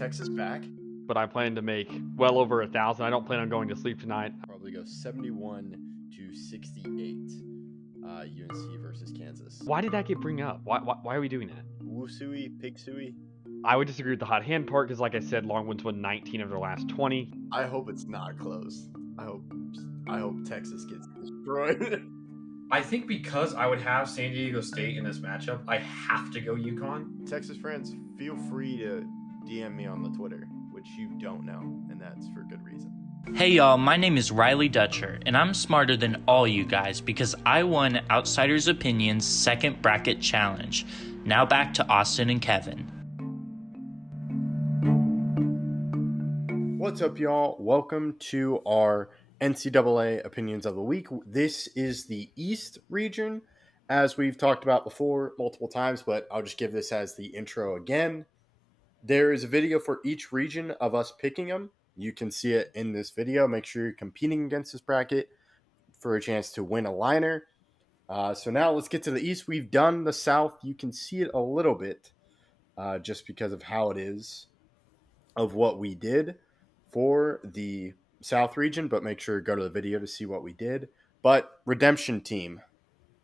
Texas back. But I plan to make well over 1,000. I don't plan on going to sleep tonight. Probably go 71-68. UNC versus Kansas. Why did that get bring up? Why are we doing that? Woo-sooey, pig-sooey. I would disagree with the hot hand part because, like I said, Longhorns won 19 of their last 20. I hope it's not close. I hope Texas gets destroyed. I think because I would have San Diego State in this matchup, I have to go UConn. Texas friends, feel free to DM me on the Twitter, which you don't know, and that's for good reason. Hey y'all, my name is Riley Dutcher, and I'm smarter than all you guys because I won Outsiders Opinion's second bracket challenge. Now back to Austin and Kevin. What's up, y'all? Welcome to our NCAA Opinions of the Week. This is the East region, as we've talked about before multiple times, but I'll just give this as the intro again. There is a video for each region of us picking them. You can see it in this video. Make sure you're competing against this bracket for a chance to win a liner. So now let's get to the East. We've done the South. You can see it a little bit just because of how it is of what we did for the South region, but make sure to go to the video to see what we did. But Redemption Team,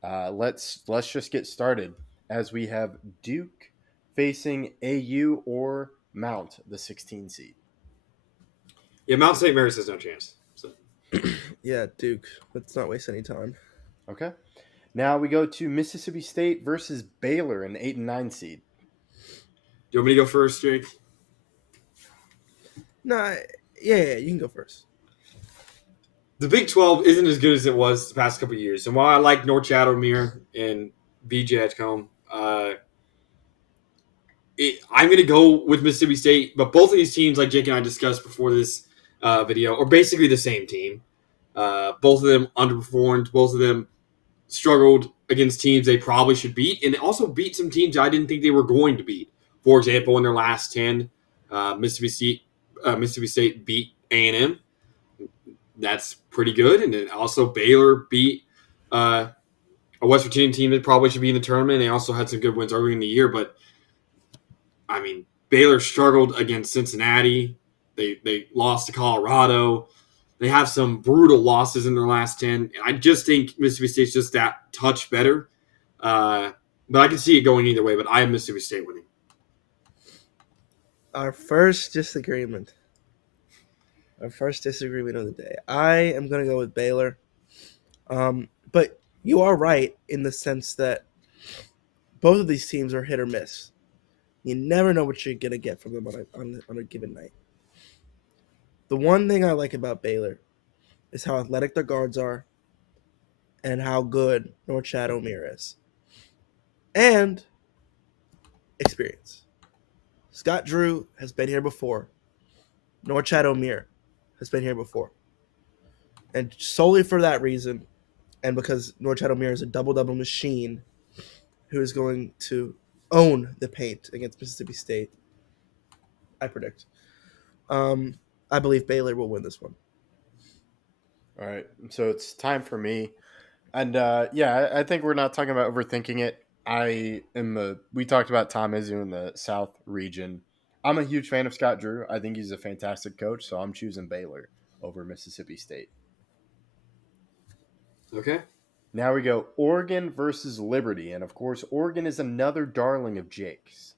let's just get started as we have Duke facing AU or Mount, the 16 seed. Yeah, Mount St. Mary's has no chance. So. Yeah, Duke. Let's not waste any time. Okay. Now we go to Mississippi State versus Baylor, an 8 and 9 seed. Do you want me to go first, Jake? No, yeah, you can go first. The Big 12 isn't as good as it was the past couple of years. And while I like North Chatham-Mere and BJ Edgecombe, I'm going to go with Mississippi State. But both of these teams, like Jake and I discussed before this video, are basically the same team. Both of them underperformed. Both of them struggled against teams they probably should beat. And also beat some teams I didn't think they were going to beat. For example, in their last 10, Mississippi State beat A&M. That's pretty good. And then also Baylor beat a West Virginia team that probably should be in the tournament. They also had some good wins early in the year. But, I mean, Baylor struggled against Cincinnati. They lost to Colorado. They have some brutal losses in their last 10. I just think Mississippi State's just that touch better. But I can see it going either way. But I have Mississippi State winning. Our first disagreement of the day. I am going to go with Baylor. But you are right in the sense that both of these teams are hit or miss. You never know what you're going to get from them on a given night. The one thing I like about Baylor is how athletic their guards are and how good North Chatham-Mere is. And experience. Scott Drew has been here before. North Chatham-Mere has been here before. And solely for that reason, and because North Chatham-Mere is a double-double machine who is going to own the paint against Mississippi State, I predict. I believe Baylor will win this one. All right, so it's time for me. And, I think we're not talking about overthinking it. We talked about Tom Izzo in the South region. I'm a huge fan of Scott Drew. I think he's a fantastic coach, so I'm choosing Baylor over Mississippi State. Okay. Now we go Oregon versus Liberty. And, of course, Oregon is another darling of Jake's.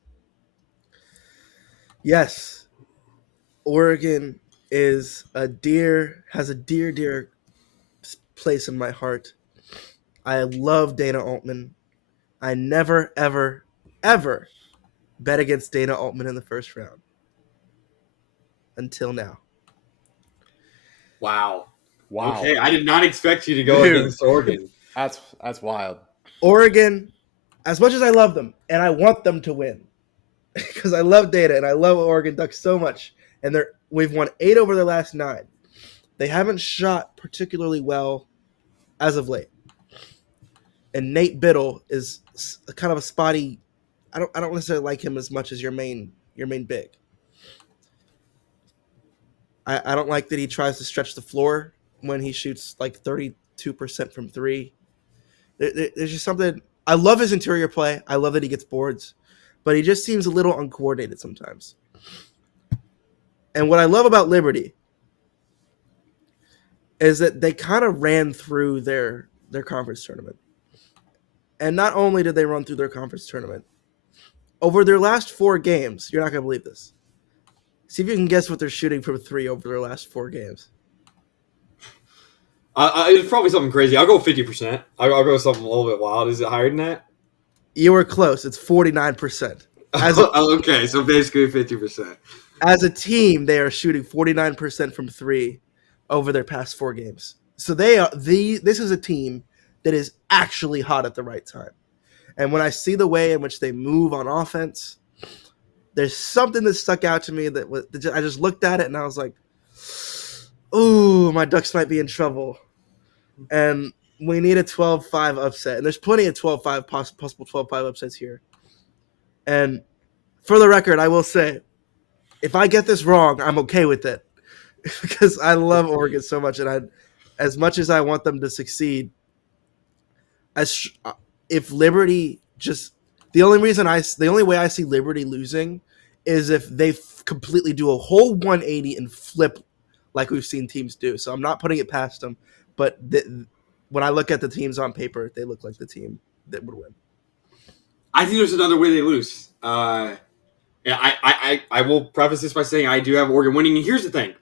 Yes. Oregon has a dear place in my heart. I love Dana Altman. I never, ever, ever bet against Dana Altman in the first round. Until now. Wow. Okay, I did not expect you to go against Oregon. That's wild. Oregon, as much as I love them, and I want them to win, because I love Dana and I love Oregon Ducks so much, and we've won 8 over their last 9. They haven't shot particularly well as of late. And Nate Biddle is kind of a spotty. I don't necessarily like him as much as your main big. I don't like that he tries to stretch the floor when he shoots like 32% from 3. There's just something. I love his interior play. I love that he gets boards, but he just seems a little uncoordinated sometimes. And what I love about Liberty is that they kind of ran through their conference tournament. And not only did they run through their conference tournament, over their last 4 games, you're not going to believe this. See if you can guess what they're shooting from 3 over their last 4 games. It's probably something crazy. I'll go 50%. I'll go something a little bit wild. Is it higher than that? You were close. It's 49%. Okay, so basically 50%. As a team, they are shooting 49% from 3 over their past 4 games. So this is a team that is actually hot at the right time. And when I see the way in which they move on offense, there's something that stuck out to me that I just looked at it and I was like, ooh, my Ducks might be in trouble. And we need a 12-5 upset. And there's plenty of 12-5 possible 12-5 upsets here. And for the record, I will say, if I get this wrong, I'm okay with it. Because I love Oregon so much. And as much as I want them to succeed, if Liberty just the only way I see Liberty losing is if they completely do a whole 180 and flip like we've seen teams do. So I'm not putting it past them, but when I look at the teams on paper, they look like the team that would win. I think there's another way they lose. I will preface this by saying I do have Oregon winning. And here's the thing.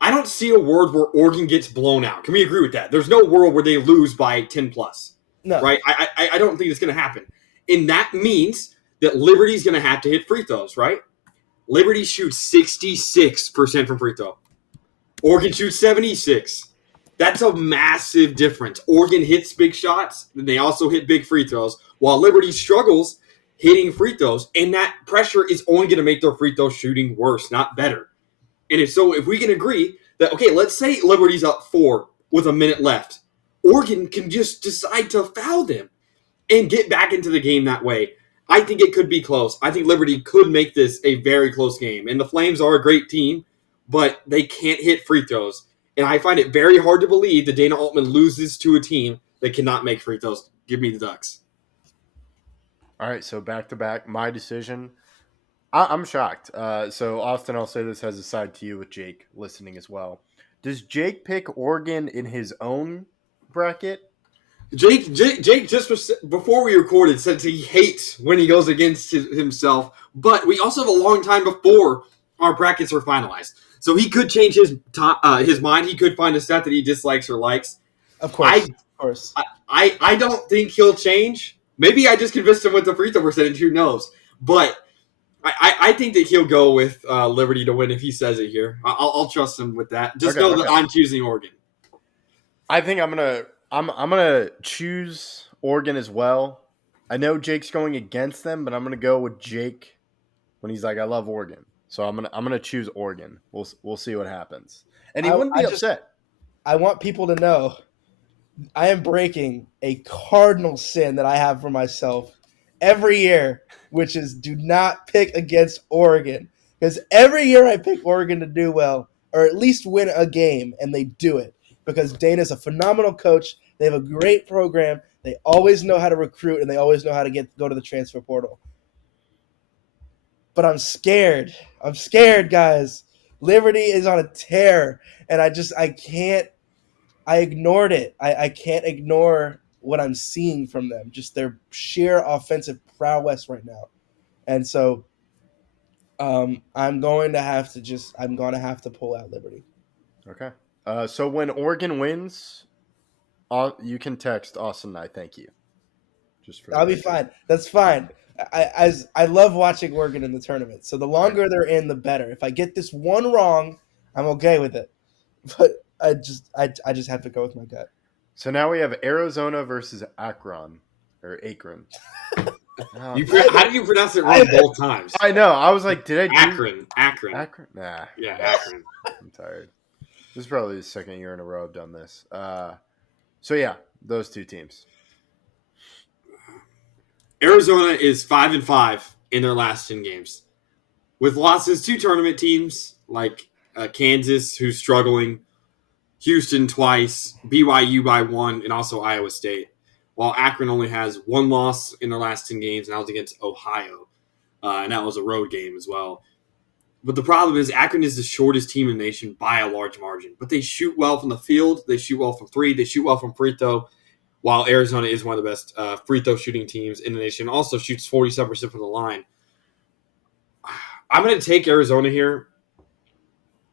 I don't see a world where Oregon gets blown out. Can we agree with that? There's no world where they lose by 10 plus. No. Right? I don't think it's going to happen. And that means that Liberty's going to have to hit free throws, right? Liberty shoots 66% from free throw. Oregon shoots 76. That's a massive difference. Oregon hits big shots, and they also hit big free throws, while Liberty struggles hitting free throws. And that pressure is only going to make their free throw shooting worse, not better. And if we can agree that, okay, let's say Liberty's up 4 with a minute left. Oregon can just decide to foul them and get back into the game that way. I think it could be close. I think Liberty could make this a very close game. And the Flames are a great team, but they can't hit free throws. And I find it very hard to believe that Dana Altman loses to a team that cannot make free throws. Give me the Ducks. All right, so back-to-back, my decision. I'm shocked. So, Austin, I'll say this as a side to you with Jake listening as well. Does Jake pick Oregon in his own bracket? Jake just before we recorded said he hates when he goes against himself, but we also have a long time before our brackets are finalized. So he could change his mind. He could find a stat that he dislikes or likes. Of course. I don't think he'll change. Maybe I just convinced him with the free throw percentage. Who knows? But I think that he'll go with Liberty to win if he says it here. I'll trust him with that. Just know that I'm choosing Oregon. I think I'm gonna choose Oregon as well. I know Jake's going against them, but I'm gonna go with Jake when he's like, I love Oregon. So I'm gonna choose Oregon. We'll see what happens. And he wouldn't be upset. I want people to know I am breaking a cardinal sin that I have for myself every year, which is do not pick against Oregon. Because every year I pick Oregon to do well, or at least win a game, and they do it. Because Dana's a phenomenal coach. They have a great program. They always know how to recruit, and they always know how to go to the transfer portal. But I'm scared. I'm scared, guys. Liberty is on a tear, and I can't. I ignored it. I can't ignore what I'm seeing from them. Just their sheer offensive prowess right now. And so I'm going to have to pull out Liberty. Okay. So when Oregon wins, you can text Austin and I thank you. I'll be fine. That's fine. I love watching Oregon in the tournament. So the longer they're in, the better. If I get this one wrong, I'm okay with it. But I just have to go with my gut. So now we have Arizona versus Akron. Akron. How do you pronounce it wrong both times? I know. I was like, did I do Akron? Nah. Yeah, Akron. I'm tired. This is probably the second year in a row I've done this. So yeah, those two teams. Arizona is 5-5 in their last 10 games, with losses to tournament teams like Kansas, who's struggling, Houston twice, BYU by 1, and also Iowa State. While Akron only has 1 loss in their last 10 games, and that was against Ohio, and that was a road game as well. But the problem is Akron is the shortest team in the nation by a large margin. But they shoot well from the field. They shoot well from three. They shoot well from free throw. While Arizona is one of the best free throw shooting teams in the nation, also shoots 47% from the line. I'm going to take Arizona here.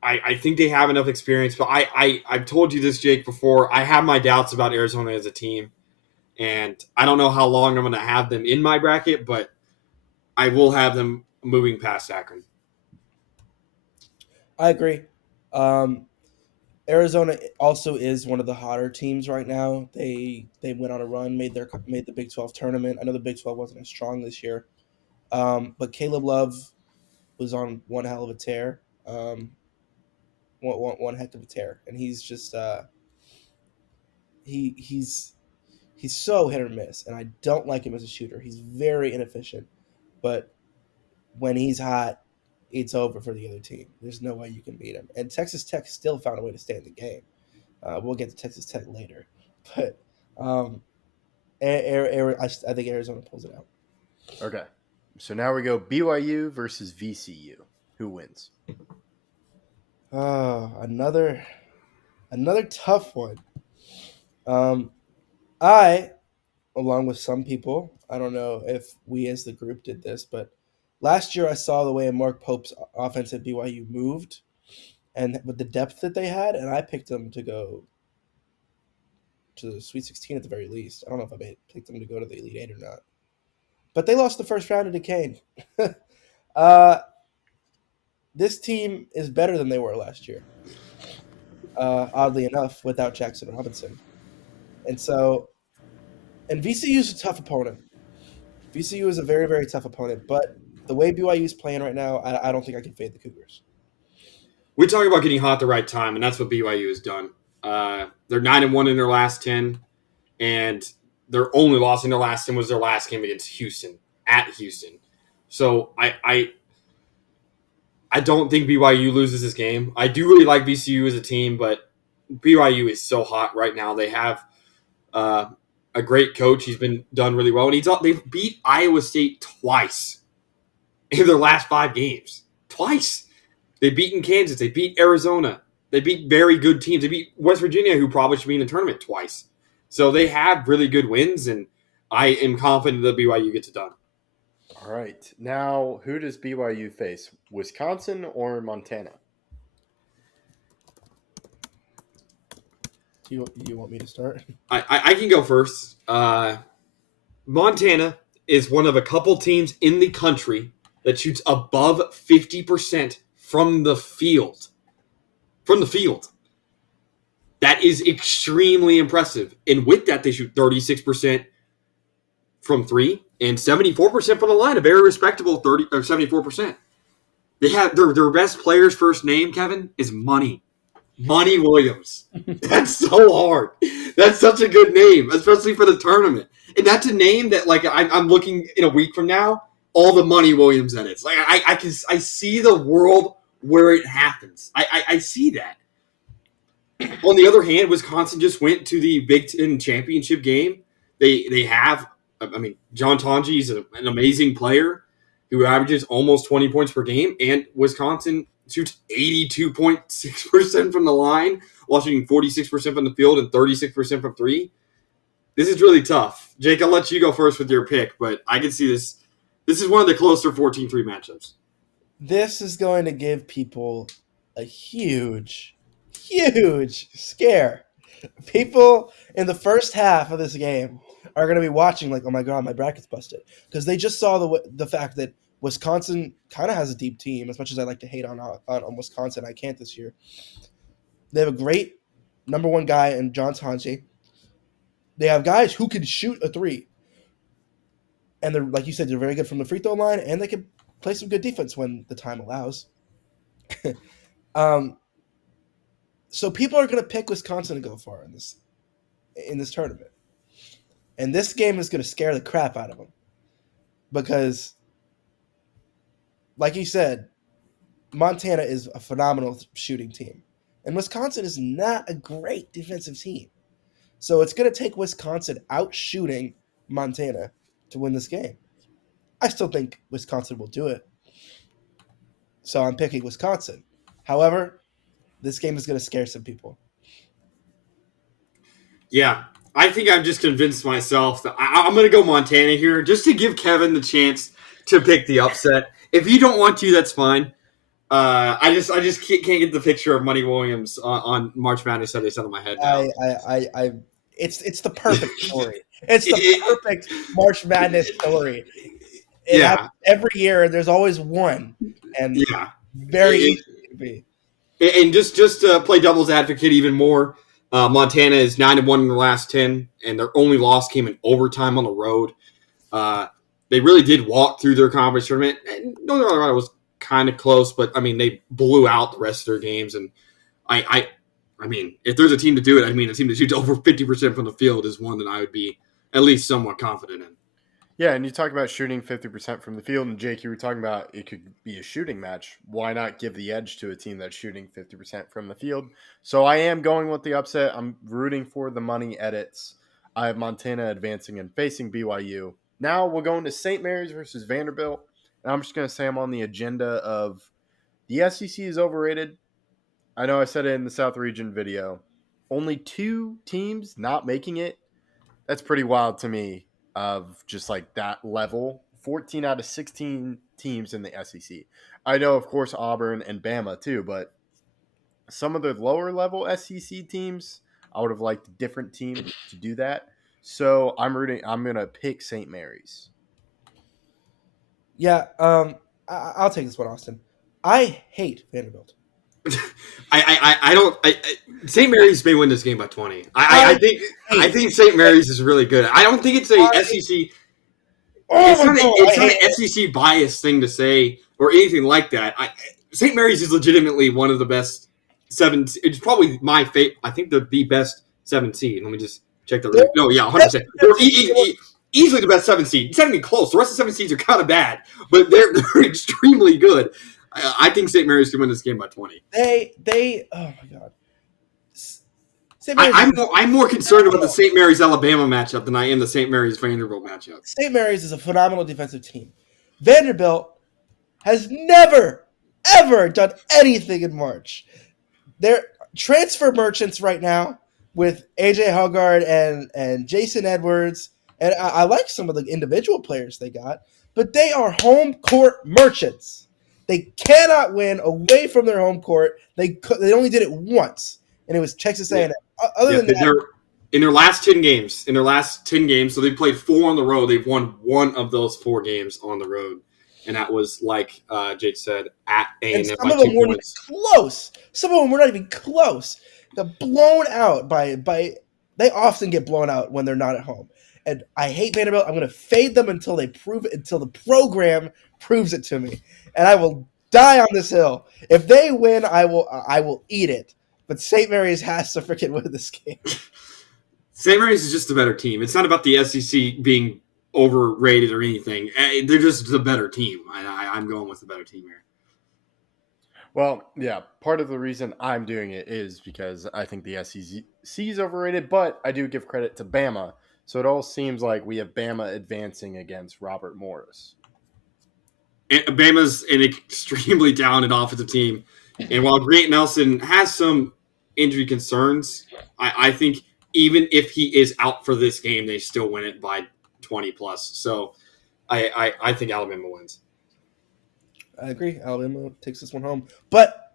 I think they have enough experience, but I've told you this, Jake, before. I have my doubts about Arizona as a team, and I don't know how long I'm going to have them in my bracket, but I will have them moving past Akron. I agree. Arizona also is one of the hotter teams right now. They went on a run, made the Big 12 tournament. I know the Big 12 wasn't as strong this year, but Caleb Love was on one hell of a tear, one heck of a tear, and he's just he's so hit or miss, and I don't like him as a shooter. He's very inefficient, but when he's hot, it's over for the other team. There's no way you can beat him. And Texas Tech still found a way to stay in the game. We'll get to Texas Tech later, but I think Arizona pulls it out. Okay. So now we go BYU versus VCU. Who wins? Oh, another tough one. I, along with some people, I don't know if we as the group did this, but last year I saw the way Mark Pope's offense at BYU moved, and with the depth that they had, and I picked them to go to the Sweet 16 at the very least. I don't know if I picked them to go to the Elite Eight or not, but they lost the first round to Duquesne. This team is better than they were last year. Oddly enough, without Jackson Robinson, and VCU is a tough opponent. VCU is a very, very tough opponent, but the way BYU is playing right now, I don't think I can fade the Cougars. We talk about getting hot at the right time, and that's what BYU has done. They're 9-1 in their last 10, and their only loss in their last 10 was their last game against Houston, at Houston. So I don't think BYU loses this game. I do really like VCU as a team, but BYU is so hot right now. They have a great coach. He's been done really well, and they've beat Iowa State twice in their last 5 games. Twice. They've beaten Kansas. They beat Arizona. They beat very good teams. They beat West Virginia, who probably should be in the tournament twice. So they have really good wins, and I am confident that BYU gets it done. All right. Now, who does BYU face? Wisconsin or Montana? Do you want me to start? I can go first. Montana is one of a couple teams in the country that shoots above 50% from the field. From the field. That is extremely impressive. And with that, they shoot 36% from three and 74% from the line, a very respectable 30 or 74%. They have their best player's first name, Kevin, is Money. Money Williams. That's so hard. That's such a good name, especially for the tournament. And that's a name that, like, I'm looking in a week from now, all the Money Williams in it. It's like I see the world where it happens. I see that. On the other hand, Wisconsin just went to the Big Ten championship game. They have, I mean, John Tonji is an amazing player who averages almost 20 points per game, and Wisconsin shoots 82.6% from the line while shooting 46% from the field and 36% from three. This is really tough. Jake, I'll let you go first with your pick, but I can see this. This is one of the closer 14-3 matchups. This is going to give people a huge scare. People in the first half of this game are going to be watching like, oh my God, my bracket's busted. Because they just saw the fact that Wisconsin kind of has a deep team. As much as I like to hate on Wisconsin, I can't this year. They have a great number one guy in John Tonji. They have guys who can shoot a three. And they're, like you said, they're very good from the free throw line, and they can play some good defense when the time allows. So people are going to pick Wisconsin to go far in this tournament. And this game is going to scare the crap out of them. Because, like you said, Montana is a phenomenal shooting team. And Wisconsin is not a great defensive team. So it's going to take Wisconsin out shooting Montana to win this game. I still think Wisconsin will do it. So I'm picking Wisconsin. However, this game is going to scare some people. Yeah, I think I've just convinced myself that I'm going to go Montana here just to give Kevin the chance to pick the upset. If you don't want to, that's fine. I just can't get the picture of Money Williams on March Madness Sunday out of my head now. It's the perfect story. It's the perfect March Madness story. It happens every year. There's always one, and very easy to be. And just to play devil's advocate even more, Montana is 9-1 in the last 10, and their only loss came in overtime on the road. They really did walk through their conference tournament. And Northern Colorado was kind of close, but I mean they blew out the rest of their games. And I mean, if there's a team to do it, I mean a team that shoots over 50% from the field is one that I would be at least somewhat confident in. Yeah, and you talk about shooting 50% from the field, and Jake, you were talking about it could be a shooting match. Why not give the edge to a team that's shooting 50% from the field? So I am going with the upset. I'm rooting for the money edits. I have Montana advancing and facing BYU. Now we're going to St. Mary's versus Vanderbilt. And I'm just going to say I'm on the agenda of the SEC is overrated. I know I said it in the South Region video. Only 2 teams not making it. That's pretty wild to me of just like that level. 14 out of 16 teams in the SEC. I know, of course, Auburn and Bama too, but some of the lower level SEC teams, I would have liked a different team to do that. So I'm going to pick St. Mary's. Yeah, I'll take this one, Austin. I hate Vanderbilt. I don't. St. Mary's may win this game by 20. I think St. Mary's is really good. I don't think it's a SEC. It's not an SEC bias thing to say or anything like that. St. Mary's is legitimately one of the best 7. It's probably my favorite. I think the best 7 seed. Let me just check that. No, yeah, 100%. They're easily the best 7 seed. It's not even close. The rest of the 7 seeds are kind of bad, but they're extremely good. I think St. Mary's can win this game by 20. They oh my god. I'm more concerned about the St. Mary's Alabama matchup than I am the St. Mary's Vanderbilt matchup. St. Mary's is a phenomenal defensive team. Vanderbilt has never, ever done anything in March. They're transfer merchants right now with AJ Hoggard and Jason Edwards. And I like some of the individual players they got, but they are home court merchants. They cannot win away from their home court. They only did it once, and it was Texas A&M. Other than that, in their last 10 games, so they've played 4 on the road. They've won 1 of those 4 games on the road, and that was like Jake said at A&M. Some of them weren't even close. Some of them were not even close. Got blown out by. They often get blown out when they're not at home, and I hate Vanderbilt. I'm going to fade them until they prove it. Until the program proves it to me. And I will die on this hill. If they win, I will eat it. But St. Mary's has to freaking win this game. St. Mary's is just a better team. It's not about the SEC being overrated or anything. They're just the better team. I'm going with the better team here. Well, yeah, part of the reason I'm doing it is because I think the SEC is overrated, but I do give credit to Bama. So it all seems like we have Bama advancing against Robert Morris. Bama's an extremely talented offensive team. And while Grant Nelson has some injury concerns, I think even if he is out for this game, they still win it by 20 plus. So I think Alabama wins. I agree. Alabama takes this one home. But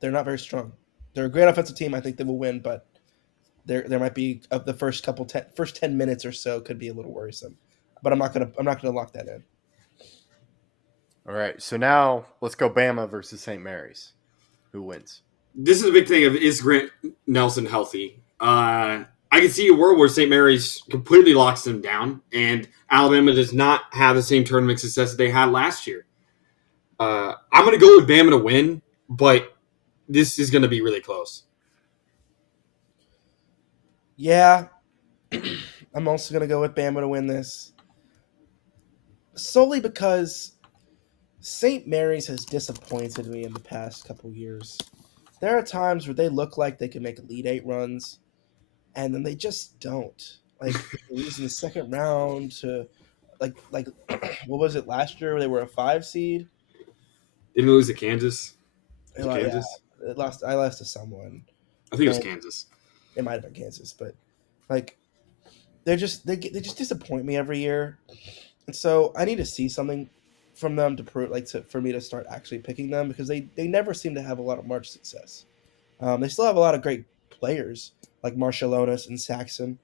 they're not very strong. They're a great offensive team. I think they will win, but there might be the first 10 minutes or so could be a little worrisome. But I'm not gonna lock that in. All right, so now let's go Bama versus St. Mary's. Who wins? This is a big thing of, is Grant Nelson healthy? I can see a world where St. Mary's completely locks them down, and Alabama does not have the same tournament success that they had last year. I'm going to go with Bama to win, but this is going to be really close. Yeah, I'm also going to go with Bama to win this. Solely because St. Mary's has disappointed me in the past couple years. There are times where they look like they can make Elite 8 runs, and then they just don't. Like, they lose in the second round to, like what was it last year where they were a 5 seed? Didn't we lose to Kansas? Was it Well, yeah, Kansas? I lost to someone. I think it was And Kansas. it might have been Kansas, but like they just disappoint me every year, and so I need to see something from them to prove for me to start actually picking them because they never seem to have a lot of March success. They still have a lot of great players like Marshallonis and Saxon,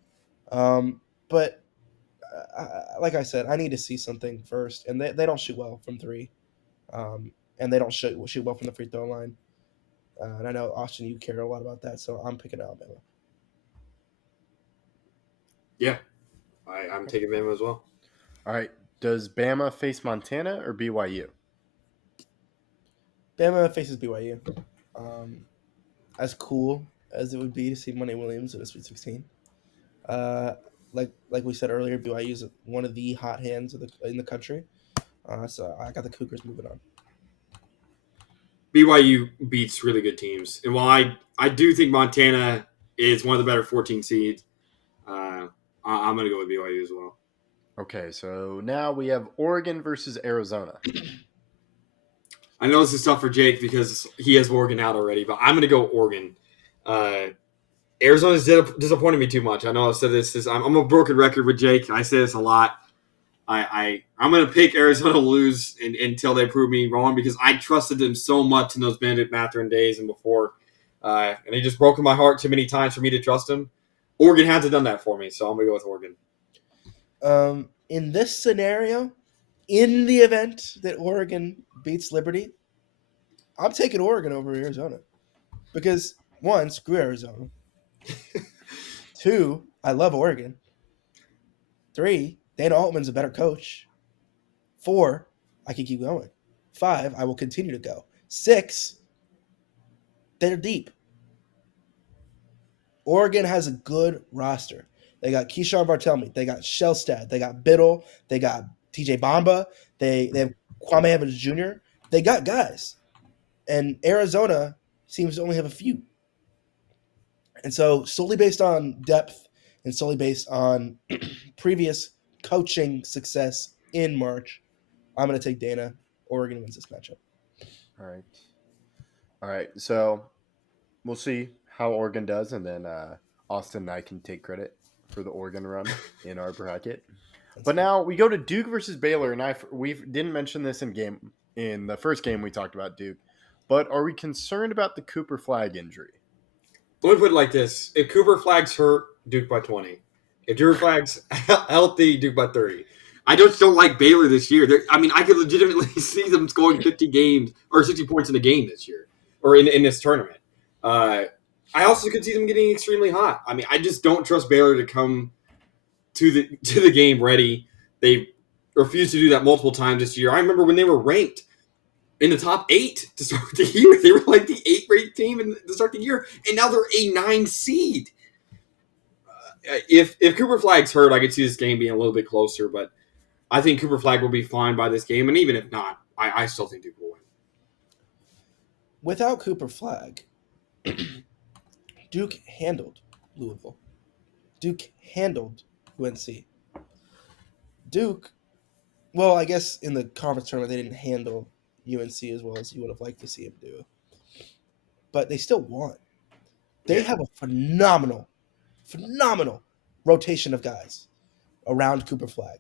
but like I said, I need to see something first, and they don't shoot well from three, and they don't shoot well from the free throw line. And I know Austin, you care a lot about that, so I'm picking Alabama. Yeah, I'm taking Bama as well. All right. Does Bama face Montana or BYU? Bama faces BYU. As cool as it would be to see Money Williams in a Sweet 16, like we said earlier, BYU is one of the hot hands in the country. So I got the Cougars moving on. BYU beats really good teams, and while I do think Montana is one of the better 14 seeds, I'm going to go with BYU as well. Okay, so now we have Oregon versus Arizona. I know this is tough for Jake because he has Oregon out already, but I'm going to go Oregon. Arizona's disappointed me too much. I know I've said this. I'm a broken record with Jake. I say this a lot. I'm going to pick Arizona to lose until they prove me wrong because I trusted them so much in those Bennedict Mathurin days and before. And he just broken my heart too many times for me to trust him. Oregon hasn't done that for me, so I'm going to go with Oregon. In this scenario, in the event that Oregon beats Liberty, I'm taking Oregon over Arizona because one, screw Arizona. Two, I love Oregon. Three, Dana Altman's a better coach. Four, I can keep going. Five, I will continue to go. Six, they're deep. Oregon has a good roster. They got Keyshawn Bartelme. They got Shellstad. They got Biddle. They got TJ Bamba. They have Kwame Evans Jr. They got guys. And Arizona seems to only have a few. And so solely based on depth and solely based on previous coaching success in March, I'm going to take Dana. Oregon wins this matchup. All right. All right. So we'll see how Oregon does, and then Austin and I can take credit for the Oregon run in our bracket. But now we go to Duke versus Baylor, and we didn't mention this in the first game we talked about Duke. But are we concerned about the Cooper Flag injury? Let me put it like this. If Cooper Flag's hurt, Duke by 20. If Cooper Flag's healthy, Duke by 30. I just don't like Baylor this year. I could legitimately see them scoring 50 games or 60 points in a game this year or in this tournament. I also could see them getting extremely hot. I just don't trust Baylor to come to the game ready. They refused to do that multiple times this year. I remember when they were ranked in the top 8 to start the year. They were like the 8th-ranked team to start the year, and now they're a 9 seed. If Cooper Flag's hurt, I could see this game being a little bit closer, but I think Cooper Flag will be fine by this game, and even if not, I still think Duke will win. Without Cooper Flag, Duke handled Louisville. Duke handled UNC. Duke, well, I guess in the conference tournament they didn't handle UNC as well as you would have liked to see him do. But they still won. They have a phenomenal rotation of guys around Cooper Flag.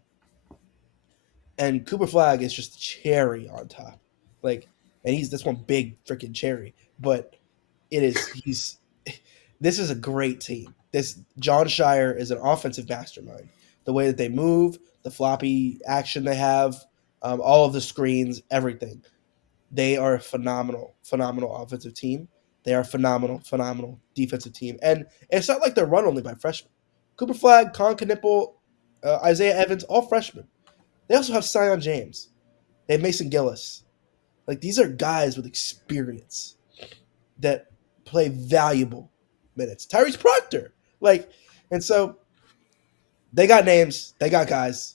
And Cooper Flag is just cherry on top. And that's one big freaking cherry. But this is a great team. This John Shire is an offensive mastermind. The way that they move, the floppy action they have, all of the screens, everything. They are a phenomenal offensive team. They are a phenomenal defensive team. And it's not like they're run only by freshmen. Cooper Flag, Con Knipple, Isaiah Evans, all freshmen. They also have Sion James. They have Mason Gillis. These are guys with experience that play valuable minutes. Tyrese Proctor. And so they got names. They got guys.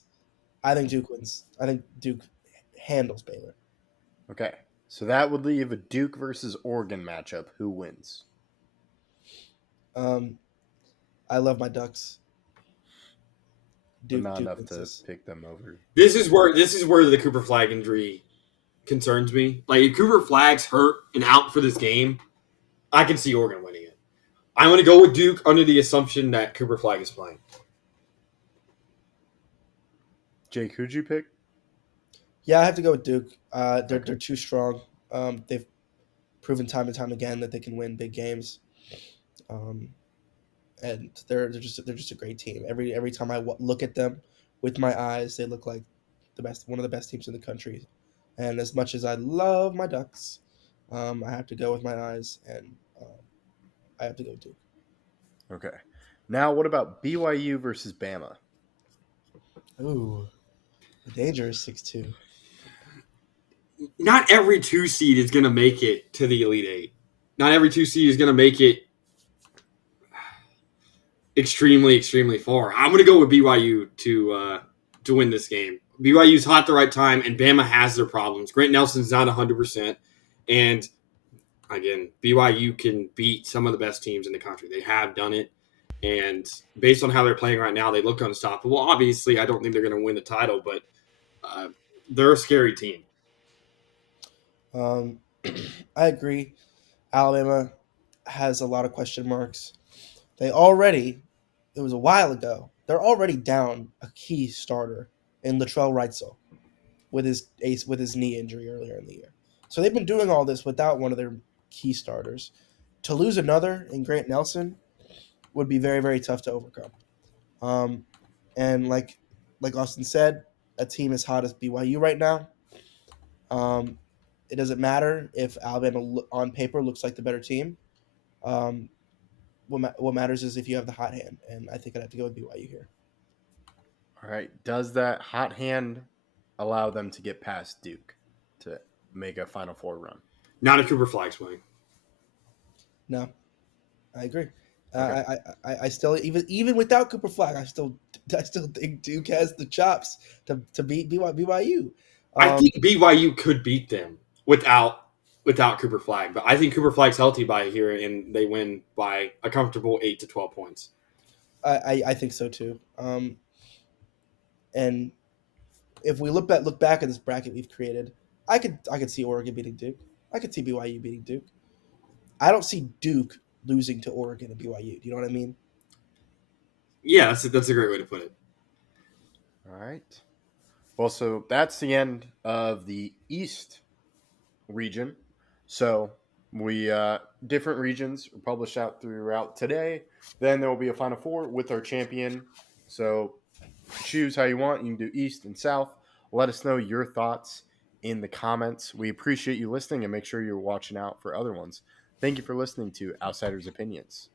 I think Duke wins. I think Duke handles Baylor. Okay. So that would leave a Duke versus Oregon matchup. Who wins? I love my Ducks. Duke enough to pick them over. This is where the Cooper Flag injury concerns me. Like if Cooper Flag's hurt and out for this game, I can see Oregon winning it. I'm going to go with Duke under the assumption that Cooper Flag is playing. Jake, who'd you pick? Yeah, I have to go with Duke. They're Okay. too strong. They've proven time and time again that they can win big games. And they're just a great team. Every time I look at them with my eyes, they look like one of the best teams in the country. And as much as I love my Ducks, I have to go with my eyes, and I have to go with Duke. Okay. Now, what about BYU versus Bama? Ooh, the danger is 6-2. Not every 2 seed is going to make it to the Elite Eight. Not every 2 seed is going to make it extremely, extremely far. I'm going to go with BYU to win this game. BYU's hot at the right time, and Bama has their problems. Grant Nelson's not 100%, and again, BYU can beat some of the best teams in the country. They have done it, and based on how they're playing right now, they look unstoppable. Obviously, I don't think they're going to win the title, but they're a scary team. I agree. Alabama has a lot of question marks. It was a while ago, they're already down a key starter in Latrell Wrightsell with his knee injury earlier in the year. So they've been doing all this without one of their key starters. To lose another in Grant Nelson would be very, very tough to overcome. And like Austin said, a team as hot as BYU right now. It doesn't matter if Alabama on paper looks like the better team. What matters is if you have the hot hand, and I think I'd have to go with BYU here. All right. Does that hot hand allow them to get past Duke to make a Final Four run? Not a Cooper Flag swing. No, I agree. Okay. I still even without Cooper Flag, I still think Duke has the chops to beat BYU. I think BYU could beat them without Cooper Flag, but I think Cooper Flag's healthy by here, and they win by a comfortable 8 to 12 points. I think so too. And if we look back at this bracket we've created, I could see Oregon beating Duke. I could see BYU beating Duke. I don't see Duke losing to Oregon and BYU. Do you know what I mean? Yeah, that's a great way to put it. All right. Well, so that's the end of the East region. So we different regions are published out throughout today. Then there will be a Final Four with our champion. So choose how you want. You can do East and South. Let us know your thoughts in the comments. We appreciate you listening, and make sure you're watching out for other ones. Thank you for listening to Outsiders Opinions.